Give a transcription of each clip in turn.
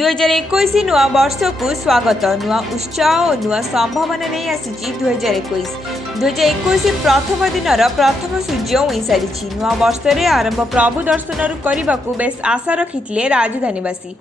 2021 नुआ वर्ष को स्वागत। नुआ उत्साह और नुआ संभावना नहीं आसी 2021 प्रथम दिन प्रथम सूर्य उई सारी। नुआ वर्ष आरंभ प्रभु दर्शन करने को बेस आशा रखिते राजधानीवासी।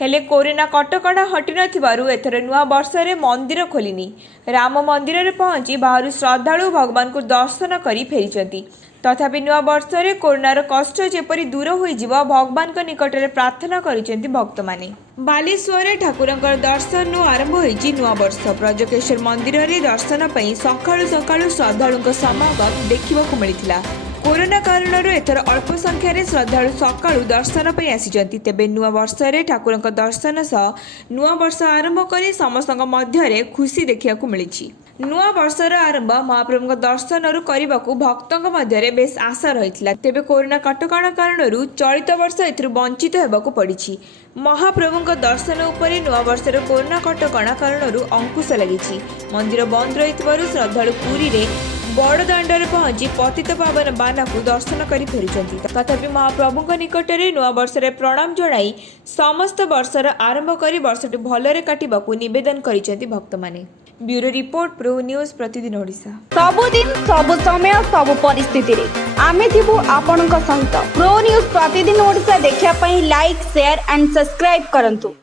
हेले कोरोना कटकणा हटि नथिबारु एथर नुआ वर्ष मंदिर खोलिनी। राम मंदिर में पहुंची बाहर श्रद्धालु भगवान को दर्शन करी फेरिचंती। तथापि नुआ वर्ष कोरोनार कष्ट जेपरी दूर होइजिव भगवान निकट में प्रार्थना करिसेंती भक्त माने। बालेश्वर ठाकुरंकर दर्शन आरंभ होइछि नुआ वर्ष। ब्रजकेश्वर मंदिर में दर्शन पई सकाळु सकाळु श्रद्धालुंक समागम देखिबाकु मिलिथिला। कोरोना कारण एथर अल्प संख्यार श्रद्धालु सकाळु दर्शन पर आसी। तेबे नुआ वर्ष ठाकुरंक दर्शन सह नुआ वर्ष आरंभ कर समस्त मध्य खुशी देखा मिली। नुआ वर्षर आरंभ महाप्रभु दर्शन करने को भक्तों मध्य बेस आशा रही। तेबे कोरोना कटकणा कारण चलित वर्ष एथुर वंचित होबाकु पड़ी। महाप्रभु दर्शन उपर नुआ वर्षर कोरोना कटकणा कारण अंकुश लगी। मंदिर बंद रही श्रद्धालु पुरी में बड़दाण्डे पहुंची पतित पावन बाना को दर्शन कर फेरी। तथापि महाप्रभु निकट में नुआ वर्ष प्रणाम जणाई समस्त वर्षर आरंभ कर वर्षटी भलरे काटिबाकु निवेदन करिसेंती भक्त माने। ब्यूरो रिपोर्ट प्रो न्यूज प्रतिदिन ओडिशा। सबुदिन सबु समय सबु परिस्थिति रे आमे थिबु आपनका सहित। प्रो न्यूज प्रतिदिन ओडिशा देखिया पई लाइक शेयर एंड सब्सक्राइब करंतु।